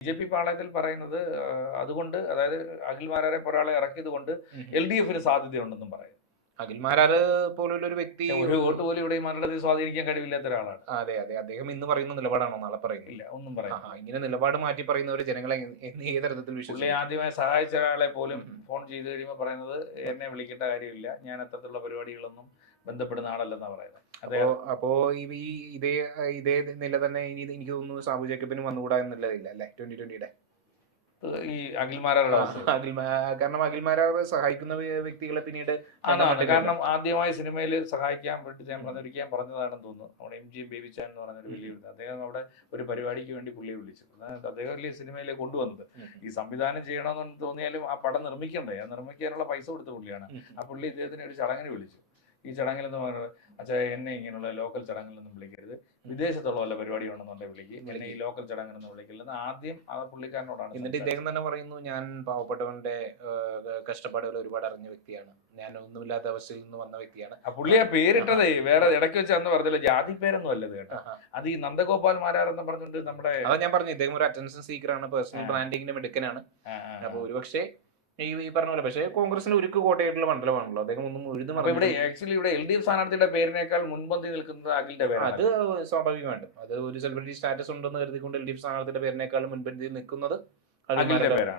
BJP പാളയത്തിൽ പറയുന്നത് അതുകൊണ്ട് അതായത് അഖിൽ മാരാരെ ഒരാളെ ഇറക്കിയത് കൊണ്ട് എൽഡിഎഫിന് സാധ്യതയുണ്ടെന്നും പറയും. അഖിൽ മാരാർ പോലുള്ള ഒരു വ്യക്തി ഒരു വോട്ട് പോലും ഇവിടെ മണ്ഡലത്തിൽ സ്വാധീനിക്കാൻ കഴിവില്ലാത്ത ഒരാളാണ്. അതെ അതെ, അദ്ദേഹം ഇന്ന് പറയുന്ന നിലപാടാണോ നാളെ പറയുന്നത്? ഇല്ല, ഒന്നും പറയാം. ഇങ്ങനെ നിലപാട് മാറ്റി പറയുന്നവർ ജനങ്ങളെ ഏത് തരത്തിൽ പുള്ളി വിശ്വസിക്കും? ആദ്യമായി സഹായിച്ച ഒരാളെ പോലും ഫോൺ ചെയ്ത് കഴിയുമ്പോൾ പറയുന്നത് എന്നെ വിളിക്കേണ്ട കാര്യമില്ല, ഞാൻ അത്തരത്തിലുള്ള പരിപാടികളൊന്നും ബന്ധപ്പെടുന്ന ആളല്ലെന്നാണ് പറയുന്നത്. അപ്പോ ഇതേ ഇതേ നില തന്നെ ഇനി എനിക്ക് തോന്നുന്നു സാബു ജേക്കബിനും വന്നുകൂടാ എന്നുള്ളതില്ല അല്ലെ 2020-യുടെ ഈ അഖിൽമാരുടെ കാരണം അഖിൽമാരാർ സഹായിക്കുന്ന വ്യക്തികളെ പിന്നീട് കാരണം ആദ്യമായി സിനിമയിൽ സഹായിക്കാൻ വേണ്ടി ഞാൻ പറഞ്ഞതാണെന്ന് തോന്നുന്നു. അവിടെ MG ബേബിച്ചാൻ എന്ന് പറഞ്ഞൊരു വലിയ അദ്ദേഹം അവിടെ ഒരു പരിപാടിക്ക് വേണ്ടി പുള്ളിയെ വിളിച്ചു. അദ്ദേഹം വലിയ സിനിമയിലേക്ക് കൊണ്ടുവന്നത്. ഈ സംവിധാനം ചെയ്യണമെന്ന് തോന്നിയാലും ആ പടം നിർമ്മിക്കണ്ടേ, ആ നിർമ്മിക്കാനുള്ള പൈസ കൊടുത്ത പുള്ളിയാണ്. ആ പുള്ളി ഇദ്ദേഹത്തിന് ഒരു ചടങ്ങിന് വിളിച്ചു. ഈ ചടങ്ങിലെന്ന് പറഞ്ഞത് അച്ഛാ എന്നെ ഇങ്ങനെയുള്ള ലോക്കൽ ചടങ്ങിലൊന്നും വിളിക്കരുത്, വിദേശത്തുള്ള വല്ല പരിപാടി ഉണ്ടെന്നുണ്ടെങ്കിൽ വിളിക്കും, എന്നെ ഈ ലോക്കൽ ചടങ്ങിലൊന്നും വിളിക്കില്ലെന്ന് ആദ്യം ആ പുള്ളിക്കാരനോടാണ്. എന്നിട്ട് ഇദ്ദേഹം തന്നെ പറയുന്നു, ഞാൻ പാവപ്പെട്ടവന്റെ കഷ്ടപ്പാടുകൾ ഒരുപാട് അറിഞ്ഞ വ്യക്തിയാണ്, ഞാൻ ഒന്നുമില്ലാത്ത അവസ്ഥയിൽ നിന്ന് വന്ന വ്യക്തിയാണ്. ആ പുള്ളി ആ പേരിട്ടതേ വേറെ ഇടയ്ക്ക് വെച്ച് അന്ന് പറഞ്ഞില്ല, ജാതി പേരൊന്നും അല്ലത് കേട്ടോ. അത് ഈ നന്ദഗോപാൽ മാരാരെന്ന് പറഞ്ഞിട്ട് നമ്മുടെ അതാ ഞാൻ പറഞ്ഞു, ഇദ്ദേഹം ഒരു അറ്റൻഷൻ സീക്കറാണ്, പേഴ്സണൽ ബ്രാൻഡിങ്ങിന്റെ മിടുക്കനാണ്. അപ്പൊ ഒരുപക്ഷെ ഈ പറഞ്ഞ പോലെ, പക്ഷേ കോൺഗ്രസിന് ഉരുക്ക് കോട്ടയായിട്ടുള്ള മണ്ഡലമാണല്ലോ, അദ്ദേഹം ഒന്നും ഇവിടെ ആക്ച്വലി ഇവിടെ LDF സ്ഥാനാർത്ഥിയുടെ പേരിനേക്കാൾ മുൻപന്തി നിൽക്കുന്നത് അഖിലിന്റെ പേരാണ്. അത് സ്വാഭാവികമായിട്ടും അത് ഒരു സെലിബ്രിറ്റി സ്റ്റാറ്റസ് ഉണ്ടെന്ന് കരുതിക്കൊണ്ട് LDF സ്ഥാനാർത്ഥിയുടെ പേരിനേക്കാൾ മുൻപന്തി നിൽക്കുന്നത് അഖിലിന്റെ പേരാണ്.